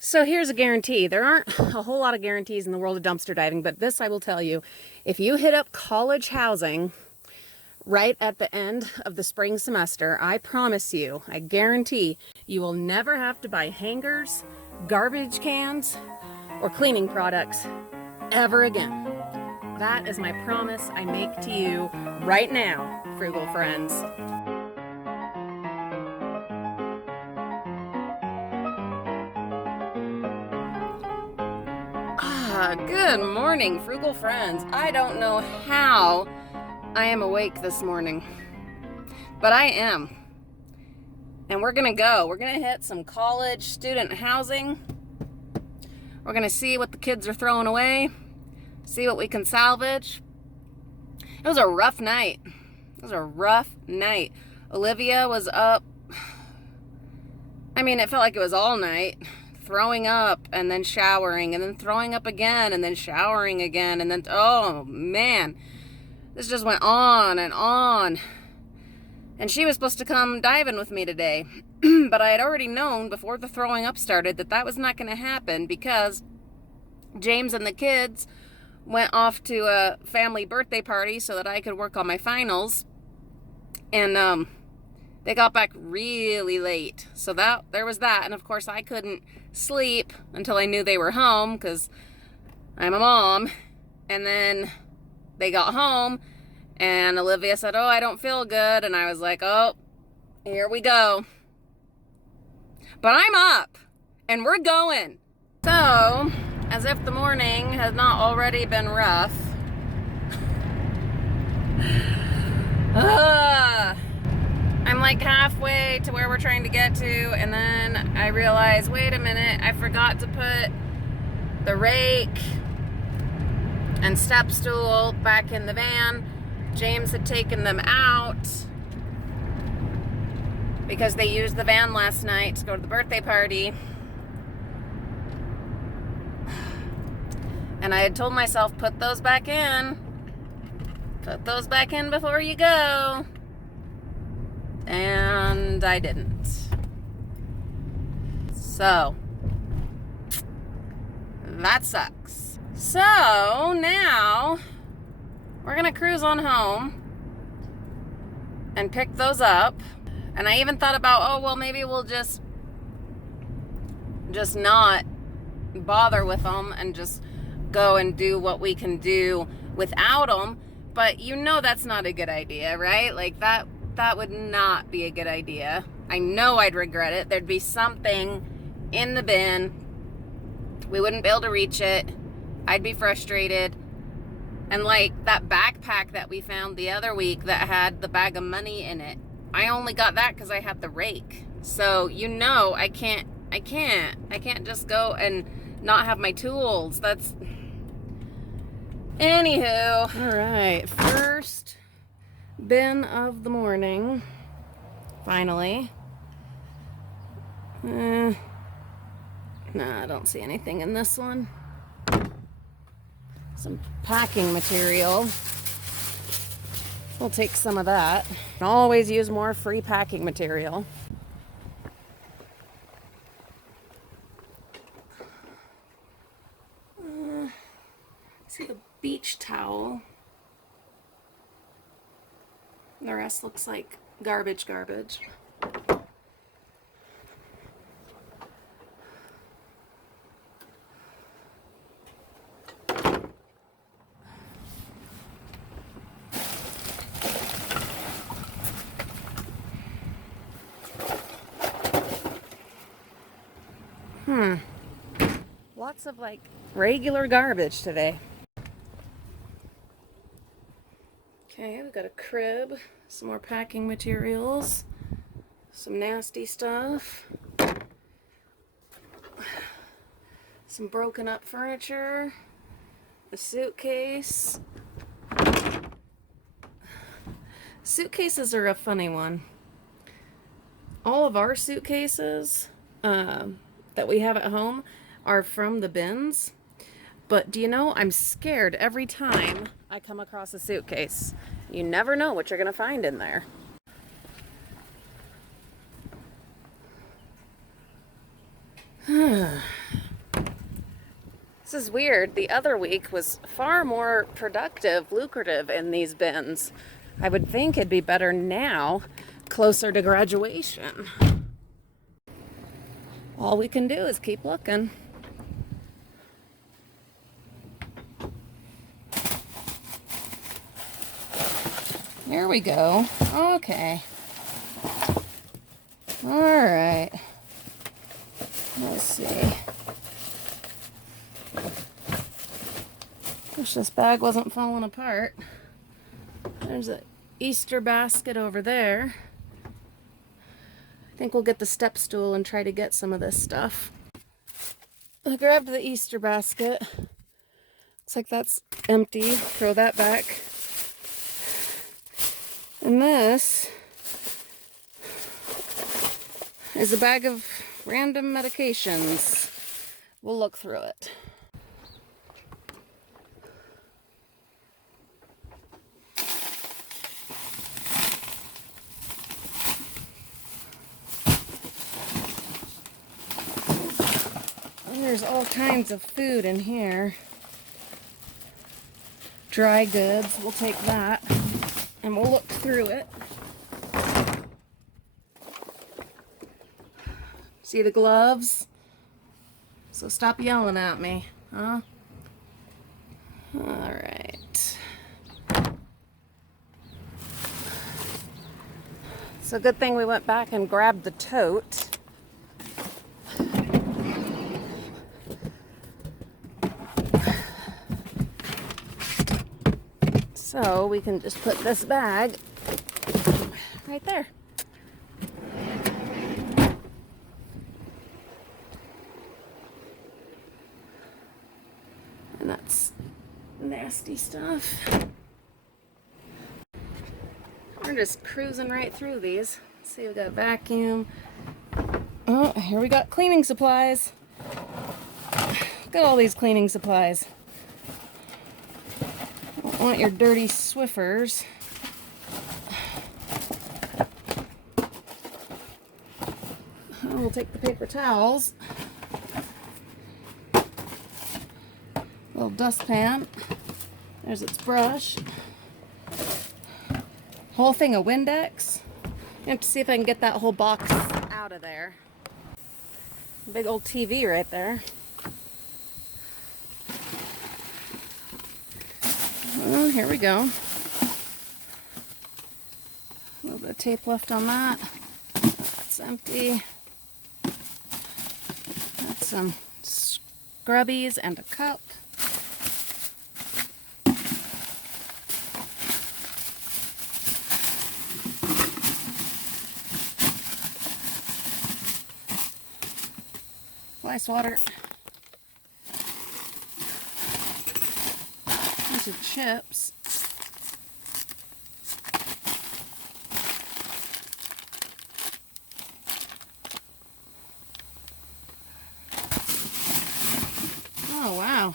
So here's a guarantee. There aren't a whole lot of guarantees in the world of dumpster diving, but this I will tell you. If you hit up college housing right at the end of the spring semester, I promise you, I guarantee, you will never have to buy hangers, garbage cans, or cleaning products ever again. That is my promise I make to you right now, frugal friends. Good morning, frugal friends. I don't know how I am awake this morning, but I am. And we're gonna go. We're gonna hit some college student housing. We're gonna see what the kids are throwing away, see what we can salvage. It was a rough night. Olivia was up. I mean, it felt like it was all night. Throwing up and then showering and then throwing up again and then showering again and then, oh man, this just went on and on. And she was supposed to come diving with me today, but I had already known before the throwing up started that was not going to happen because James and the kids went off to a family birthday party so that I could work on my finals, and they got back really late. So there was that. And of course I couldn't sleep until I knew they were home because I'm a mom. And then they got home and Olivia said, "Oh, I don't feel good." And I was like, "Oh, here we go." But I'm up and we're going. So, as if the morning has not already been rough. I'm like halfway to where we're trying to get to, and then I realize, wait a minute, I forgot to put the rake and step stool back in the van. James had taken them out because they used the van last night to go to the birthday party. And I had told myself, put those back in. Put those back in before you go. And I didn't. So, that sucks. So, now, we're gonna cruise on home and pick those up. And I even thought about, oh, well, maybe we'll just not bother with them and just go and do what we can do without them. But you know that's not a good idea, right? Like that would not be a good idea. I know I'd regret it. There'd be something in the bin. We wouldn't be able to reach it. I'd be frustrated. And like that backpack that we found the other week that had the bag of money in it, I only got that because I had the rake. So you know I can't just go and not have my tools. That's... Anywho. All right, first bin of the morning. Finally. Nah, I don't see anything in this one. Some packing material. We'll take some of that. Always use more free packing material. See the beach towel. The rest looks like garbage. Lots of like regular garbage today. Okay, we've got a crib, some more packing materials, some nasty stuff, some broken up furniture, a suitcase. Suitcases are a funny one. All of our suitcases that we have at home are from the bins. But do you know, I'm scared every time I come across a suitcase. You never know what you're going to find in there. This is weird. The other week was far more productive, lucrative in these bins. I would think it'd be better now, closer to graduation. All we can do is keep looking. Here we go. Okay. All right. Let's see. Wish this bag wasn't falling apart. There's an Easter basket over there. I think we'll get the step stool and try to get some of this stuff. I grabbed the Easter basket. Looks like that's empty. Throw that back. And this is a bag of random medications. We'll look through it. There's all kinds of food in here. Dry goods, we'll take that and we'll look through it. See the gloves? So stop yelling at me, huh? All right. So good thing we went back and grabbed the tote. So we can just put this bag right there. And that's nasty stuff. We're just cruising right through these. Let's see, we got vacuum. Oh, here we got cleaning supplies. Look at all these cleaning supplies. Don't want your dirty Swiffers. We'll take the paper towels. Little dustpan. There's its brush. Whole thing of Windex. I have to see if I can get that whole box out of there. Big old TV right there. Oh, here we go. A little bit of tape left on that. That's empty. That's some scrubbies and a cup. Ice water. These are chips. Oh, wow.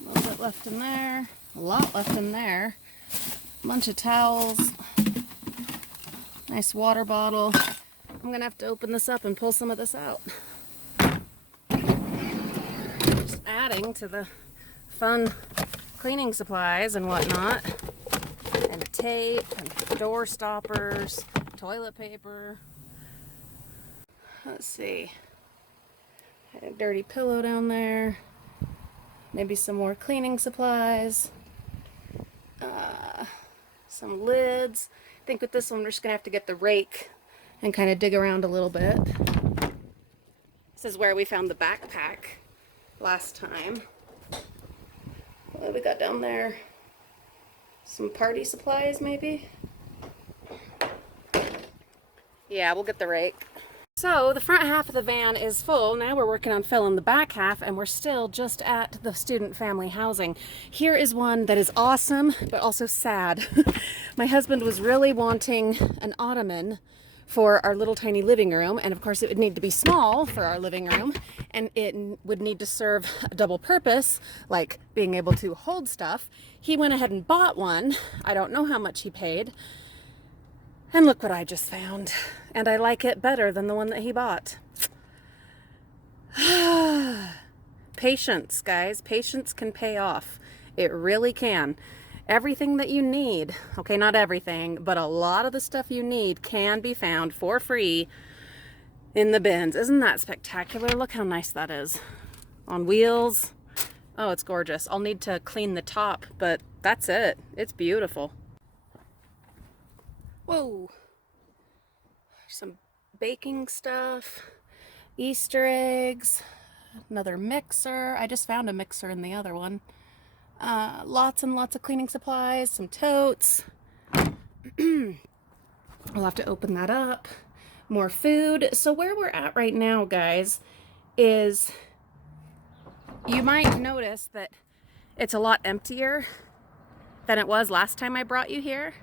A little bit left in there. A lot left in there. A bunch of towels. Nice water bottle. I'm gonna have to open this up and pull some of this out. Just adding to the fun cleaning supplies and whatnot. And tape, and door stoppers, toilet paper. Let's see. A dirty pillow down there. Maybe some more cleaning supplies. Some lids. I think with this one we're just gonna have to get the rake and kind of dig around a little bit. This is where we found the backpack last time. What do we got down there? Some party supplies, maybe? Yeah, we'll get the rake. So the front half of the van is full. Now we're working on filling the back half, and we're still just at the student family housing. Here is one that is awesome, but also sad. My husband was really wanting an ottoman for our little tiny living room, and of course it would need to be small for our living room, and it would need to serve a double purpose, like being able to hold stuff. He went ahead and bought one. I don't know how much he paid, and look what I just found. And I like it better than the one that he bought. Patience, guys. Patience can pay off. It really can. Everything that you need, okay, not everything, but a lot of the stuff you need can be found for free in the bins. Isn't that spectacular? Look how nice that is. On wheels. Oh, it's gorgeous. I'll need to clean the top, but that's it. It's beautiful. Whoa. Some baking stuff. Easter eggs. Another mixer. I just found a mixer in the other one. Lots and lots of cleaning supplies. Some totes. I'll have to open that up. More food. So where we're at right now, guys, is you might notice that it's a lot emptier than it was last time I brought you here.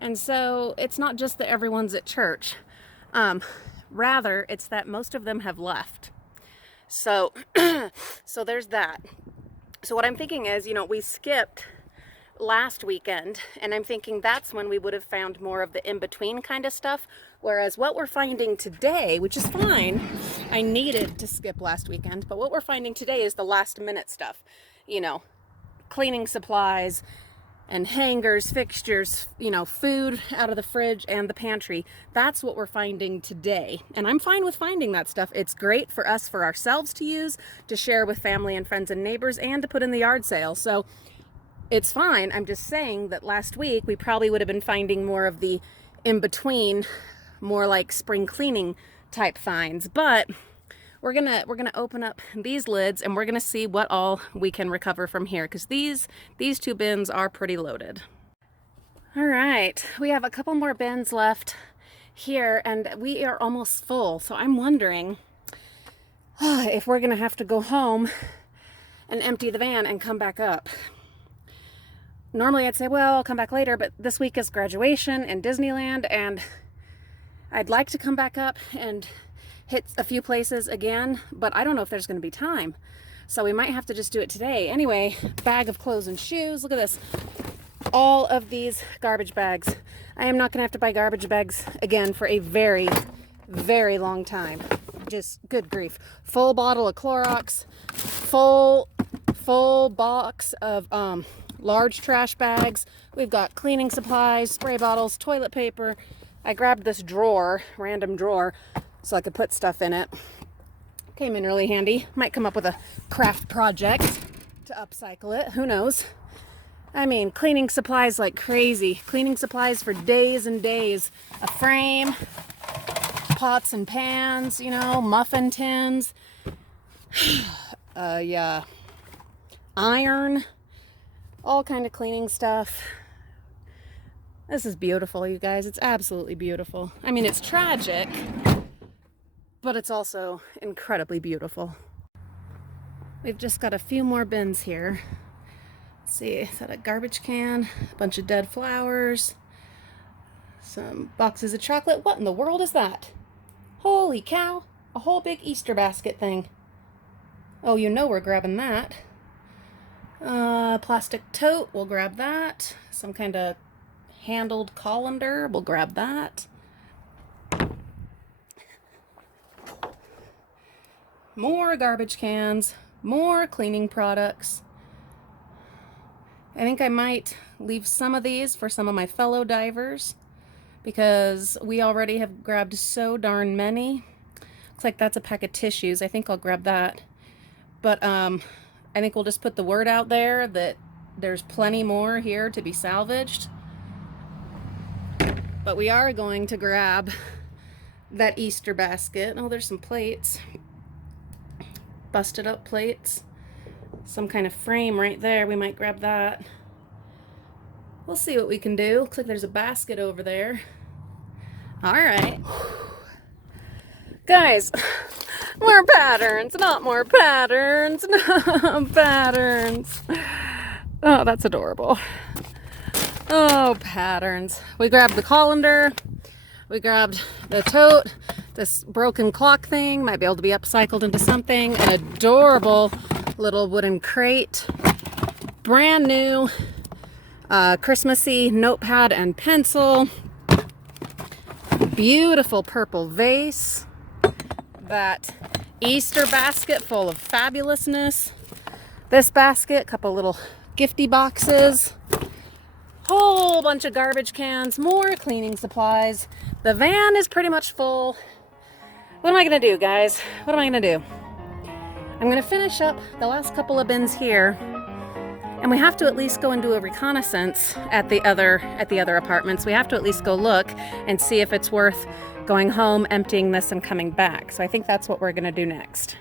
And so it's not just that everyone's at church. Rather, it's that most of them have left. So, so there's that. So what I'm thinking is, you know, we skipped last weekend, and I'm thinking that's when we would have found more of the in-between kind of stuff. Whereas what we're finding today, which is fine, I needed to skip last weekend, but what we're finding today is the last minute stuff. You know, cleaning supplies and hangers, fixtures, you know, food out of the fridge and the pantry. That's what we're finding today. And I'm fine with finding that stuff. It's great for us, for ourselves to use, to share with family and friends and neighbors, and to put in the yard sale. So it's fine. I'm just saying that last week we probably would have been finding more of the in-between, more like spring cleaning type finds. But we're gonna open up these lids and we're gonna see what all we can recover from here, because these two bins are pretty loaded. All right, we have a couple more bins left here and we are almost full. So I'm wondering if we're gonna have to go home and empty the van and come back up. Normally I'd say, well, I'll come back later, but this week is graduation and Disneyland, and I'd like to come back up and hit a few places again, but I don't know if there's going to be time. So we might have to just do it today. Anyway, bag of clothes and shoes. Look at this. All of these garbage bags. I am not going to have to buy garbage bags again for a very, very long time. Just good grief. Full bottle of Clorox. Full box of large trash bags. We've got cleaning supplies, spray bottles, toilet paper. I grabbed this drawer, random drawer, so I could put stuff in it. Came in really handy. Might come up with a craft project to upcycle it. Who knows? I mean, cleaning supplies like crazy. Cleaning supplies for days and days. A frame, pots and pans, you know, muffin tins. Yeah. Iron. All kind of cleaning stuff. This is beautiful, you guys. It's absolutely beautiful. I mean, it's tragic, but it's also incredibly beautiful. We've just got a few more bins here. Let's see, is that a garbage can? A bunch of dead flowers. Some boxes of chocolate. What in the world is that? Holy cow! A whole big Easter basket thing. Oh, you know we're grabbing that. Plastic tote, we'll grab that. Some kind of handled colander, we'll grab that. More garbage cans, more cleaning products. I think I might leave some of these for some of my fellow divers, because we already have grabbed so darn many. Looks like that's a pack of tissues. I think I'll grab that. But I think we'll just put the word out there that there's plenty more here to be salvaged. But we are going to grab that Easter basket. Oh, there's some plates. Busted up plates. Some kind of frame right there. We might grab that. We'll see what we can do. Looks like there's a basket over there. All right. Guys, more patterns, not more patterns. No, patterns. Oh, that's adorable. Oh, patterns. We grabbed the colander. We grabbed the tote. This broken clock thing might be able to be upcycled into something. An adorable little wooden crate. Brand new Christmassy notepad and pencil. Beautiful purple vase that Easter basket full of fabulousness. This basket, a couple little gifty boxes. Whole bunch of garbage cans, more cleaning supplies. The van is pretty much full. What am I gonna do, guys? What am I gonna do? I'm gonna finish up the last couple of bins here, and we have to at least go and do a reconnaissance at the other apartments. We have to at least go look and see if it's worth going home, emptying this, and coming back. So I think that's what we're gonna do next.